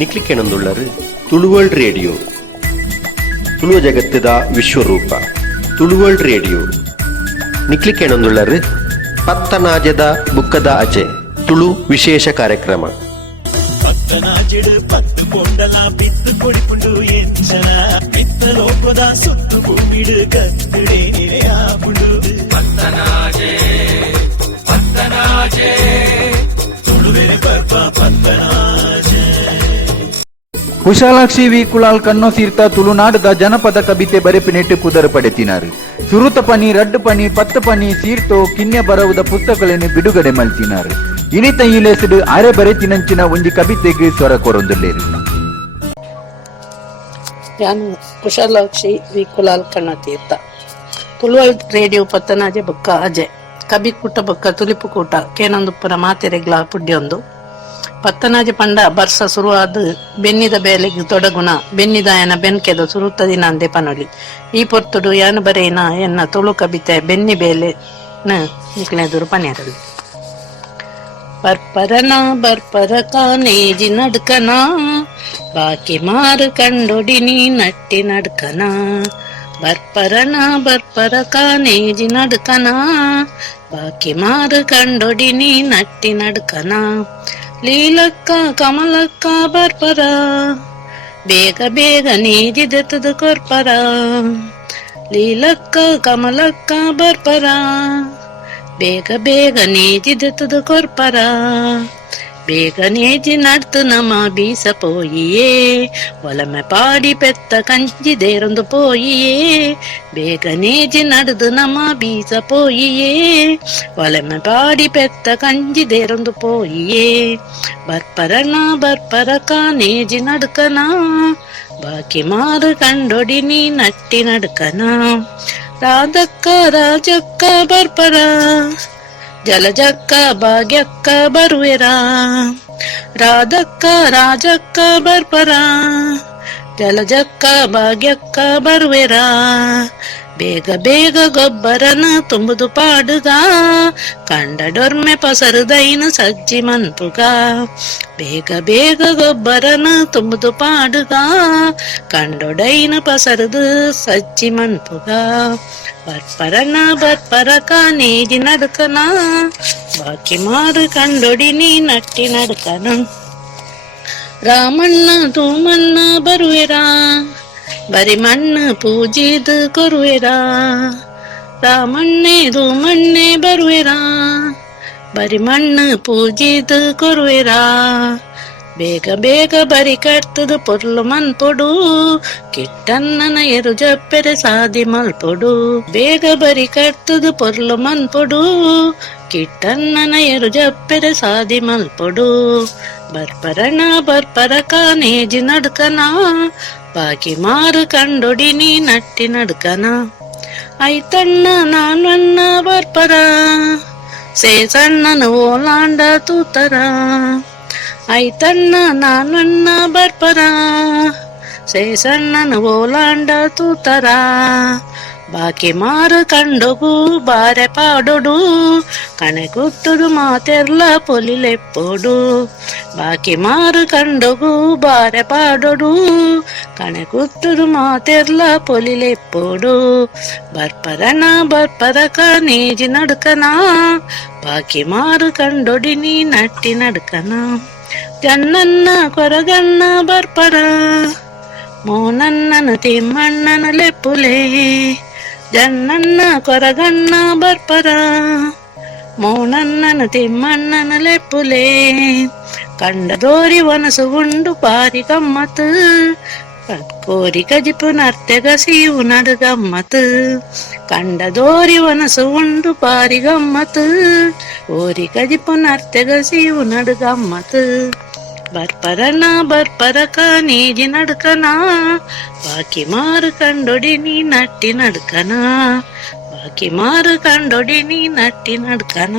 ನಿಕ್ಲಿಕ್ಕೆನೊಂದುಳ್ಳರು Tulu world radio ತುಳುವ ಜಗತ್ತದ ವಿಶ್ವರೂಪ Tulu world radio ನಿಕ್ಲಿಕ್ಕೆನೊಂದುಳ್ಳರು ಪತ್ತನಾಜದ ಬುಕ್ಕದ ಅಜೆ Tulu ವಿಶೇಷ ಕಾರ್ಯಕ್ರಮ ಪತ್ತನಾಜೆಡು ಪತ್ತು ಕೊಂಡಲ ಬಿತ್ತು ಕೊಡಿಪುಂಡು ಎಂಚನ ಬಿತ್ತ ಲೋಕದ ಸುತ್ತು ಭೂಮಿಡು ಕತ್ತುಡೆ ನೆರೆಯಾಪುಂಡು ಪತ್ತನಾಜೆ ಪತ್ತನಾಜೆ ತುಳುವೆರೆ ಬರ್ಪ ಪತ್ತನಾಜೆ. ಕುಶಾಲಾಕ್ಷಿ ವಿ ಕುಲಾಲ್ ಕನ್ನೋಸೀರ್ತ ತುಳುನಾಡದ ಜನಪದ ಕವಿತೆ ಬರೆಪಿನೆಟ್ಟು ಪುದರ್ ಪಡೆತಿನಾರು. ಸುರುತ ಪನಿ ರಡ್ಡು ಪನಿ ಪತ್ತು ಪನಿ ಸೀರ್ತೋ ಕಿನ್ಯ ಬರವುದ ಪುಸ್ತಕಗಳನ್ನು ಬಿಡುಗಡೆ ಮಲ್ತಿನಾರು. ಇನಿತ ಈ ಲೆಸಡು ಅರೆ ಬರೆತಿನಂಚಿನ ಒಂಜಿ ಕವಿತೆಗೆ ಸ್ವರ ಕೊರೊಂದುಲ್ಲೇರು. ನಾನು ಕುಶಾಲಾಕ್ಷಿ ವಿ ಕುಲಾಲ್ ಕನ್ನೋತೀರ್ಥ ತುಳುವರ್ಲ್ಡ್ ರೇಡಿಯೋ ಪತ್ತನಾಜೆ ಬೊಕ್ಕ ಅಜೆ ಕಬಿ ಕೂಟ ಬೊಕ್ಕ ತುಲಿಪು ಕೂಟ ಕೇನೊಂದುಪ್ಪರ ಮಾತೆರೆಗ್ಲ ಪುಡ್ಯೊಂದು ಪತ್ತನಾಜೆ ಪಂಡ ಬರ್ಸ ಶುರುವಾದ ಬೆನ್ನಿದ ಬೇಲೆಗೆ ತೊಡಗುಣ ಬೆನ್ನಿದಾಯನ ಬೆನ್ಕೆದ ಸುರುತ್ತ ದಿನ ಅಂದೆ ಪನೊಲಿ ಈ ಪೊರ್ತುಡು ಯಾನು ಬರೇನ ಎನ್ನ ತುಳು ಕವಿತೆ ಬೆನ್ನಿ ಬೇಲೆ ನಿಕ್ಲೆದುರು ಪನ್ಯಾರಲ್ಲಿ ಬರ್ಪರನ ಬರ್ಪರ ಕಾನೇಜಿ ನಡ್ಕನ ಬಾಕಿ ಮಾರು ಕಂಡೊಡಿನಿ ನಟ್ಟಿ ನಡ್ಕನ ಬರ್ಪರನ ಬರ್ಪರ ಕಾನೇಜಿ ನಡ್ಕನ ಬಾಕಿ ಮಾರು ಕಂಡೊಡಿನಿ ನಟ್ಟಿ ನಡ್ಕನ ಲೀಲಕ್ಕ ಕಮಲಕ್ಕ ಬರ್ಪರ ಬೇಗ ಬೇಗ ನೀಜಿದೆತ್ತದ ಕೊರ್ಪರ ಲೀಲಕ್ಕ ಕಮಲಕ್ಕ ಬರ್ಪರ ಬೇಗ ಬೇಗ ನೇಜಿದೆತ್ತದ ಕೊರ್ಪರ ಬೇಗ ನೇಜಿ ನಡ್ತು ನಮ ಬೀಸ ಪೋಯಿಯೇ ಒಲಮೆ ಪಾಡಿ ಪೆತ್ತ ಕಂಚಿದೇರೊಂದು ಪೋಯಿಯೇ ಬೇಗ ನೇಜಿ ನಡ್ದು ನಮ ಬೀಸ ಪೋಯಿಯೇ ಒಲಮೆ ಪಾಡಿ ಪೆತ್ತ ಕಂಚಿದೇರೊಂದು ಪೋಯಿಯೇ ಬರ್ಪರನ ಬರ್ಪರ ಕಾನೇಜಿ ನಡ್ಕನ ಬಾಕಿ ಮಾರು ಕಂಡೊಡಿನಿ ನಟ್ಟಿ ನಡ್ಕನ ರಾಧಕ್ಕ ರಾಜಕ್ಕ ಬರ್ಪರ ಜಲಜಕ್ಕ ಭಾಗ್ಯಕ್ಕ ಬರುವೆರ ರಾಧಕ್ಕ ರಾಜಕ್ಕ ಬರ್ಪರ ಜಲಜಕ್ಕ ಭಾಗ್ಯಕ್ಕ ಬರುವೆರ ಬೇಗ ಬೇಗ ಗೊಬ್ಬರನ ತುಂಬುದು ಪಾಡುಗ ಕಂಡಡೊರ್ಮೆ ಪಸರುದೈನ ಸಜ್ಜಿ ಮನ್ಪುಗ ಬೇಗ ಬೇಗ ಗೊಬ್ಬರನ ತುಂಬುದು ಪಾಡುಗ ಕಂಡೊಡೈನ ಪಸರುದು ಸಜ್ಜಿ ಮನ್ಪುಗ ಬರ್ಪರನ ಬರ್ಪರ ಕಾನೇಜಿ ನಡ್ಕನ ಬಾಕಿ ಮಾರು ಕಂಡೊಡಿನಿ ನಟ್ಟಿ ನಡ್ಕನ ರಾಮಣ್ಣ ತೂಮಣ್ಣ ಬರುವೆರಾ ಬರಿ ಮಣ್ಣು ಪೂಜಿದು ಕೊರುವೆರಾ ರಾಮಣ್ಣೆ ಧೂಮಣ್ಣೆ ಬರುವೆರಾ ಬರಿ ಮಣ್ಣು ಪೂಜಿದು ಕೊರುವೆರಾ ಬೇಗ ಬೇಗ ಬರಿ ಕಟ್ತದು ಪೊರ್ಲು ಮನ್ಪೊಡು ಕಿಟ್ಟನ್ನನ ಎರು ಜಪ್ಪೆರೆ ಸಾದಿ ಮಲ್ಪೊಡು ಬೇಗ ಬರಿ ಕಟ್ತದು ಪೊರ್ಲು ಮನ್ಪೊಡು ಕಿಟ್ಟನ್ನನ ಎರು ಜಪ್ಪೆರೆ ಸಾದಿ ಮಲ್ಪೊಡು ಬರ್ಪರನ ಬರ್ಪರ ಕಾನೇಜಿ ನಡ್ಕನ ಬಾಕಿ ಮಾರು ಕಂಡೊಡಿನಿ ನಟ್ಟಿ ನಡ್ಕನ ಐತಣ್ಣ ನಾನಣ್ಣ ಬರ್ಪರ ಸೇಸಣ್ಣನ ಓಲಾಂಡ ತೂತರ ಐತಣ್ಣ ನಾನಣ್ಣ ಬರ್ಪರ ಸೇಸಣ್ಣನ ಓಲಾಂಡ ತೂತರ ಬಾಕಿ ಮಾರು ಕಂಡೊಗು ಬಾರೆ ಪಾಡೊಡು ಕಣೆ ಕುಟ್ಟುದು ಮಾತೆರ್ಲ ಪೊಲಿಲೆಪ್ಪೊಡು ಬಾಕಿ ಮಾರು ಕಂಡೊಗು ಬಾರೆ ಪಾಡೊಡು ಕಣೆ ಕುಟ್ಟುದು ಮಾತೆರ್ಲ ಪೊಲಿಲೆಪ್ಪೊಡು ಬರ್ಪರನ ಬರ್ಪರ ಕಾನೇಜಿ ನಡ್ಕನ ಬಾಕಿ ಮಾರು ಕಂಡೊಡಿನಿ ನಟ್ಟಿ ನಡ್ಕನ ಜನ್ನನ್ನ ಕೊರಗಣ್ಣ ಬರ್ಪರ ಮೋನನ್ನನ ತಿಮ್ಮಣ್ಣನ ಲೆಪ್ಪುಲೆ ಜನ್ನನ್ನ ಕೊರಗಣ್ಣ ಬರ್ಪರ ಮೋನನ್ನನ ತಿಮ್ಮಣ್ಣನ ಲೆಪ್ಪುಲೆ ಕಂಡದೋರಿ ವನಸು ಉಂಡು ಪಾರಿ ಗಮ್ಮತ್ ಕೋರಿ ಕಜಿಪು ನರ್ತೆಗ ಸೀವು ನಡು ಗಮ್ಮತ್ ಕಂಡದೋರಿ ವನಸು ಉಂಡು ಪಾರಿ ಗಮ್ಮತ್ ಓರಿ ಕಜಿಪು ನರ್ತೆಗ ಸೀವು ನಡು ಗಮ್ಮತ್ ಬರ್ಪರನ ಬರ್ಪರ ಕಾನೇಜಿ ನಡ್ಕನ ಬಾಕಿ ಮಾರು ಕಂಡೊಡಿನಿ ನಟ್ಟಿ ನಡ್ಕನ ಬಾಕಿ ಮಾರು ಕಂಡೊಡಿನಿ ನಟ್ಟಿ ನಡ್ಕನ.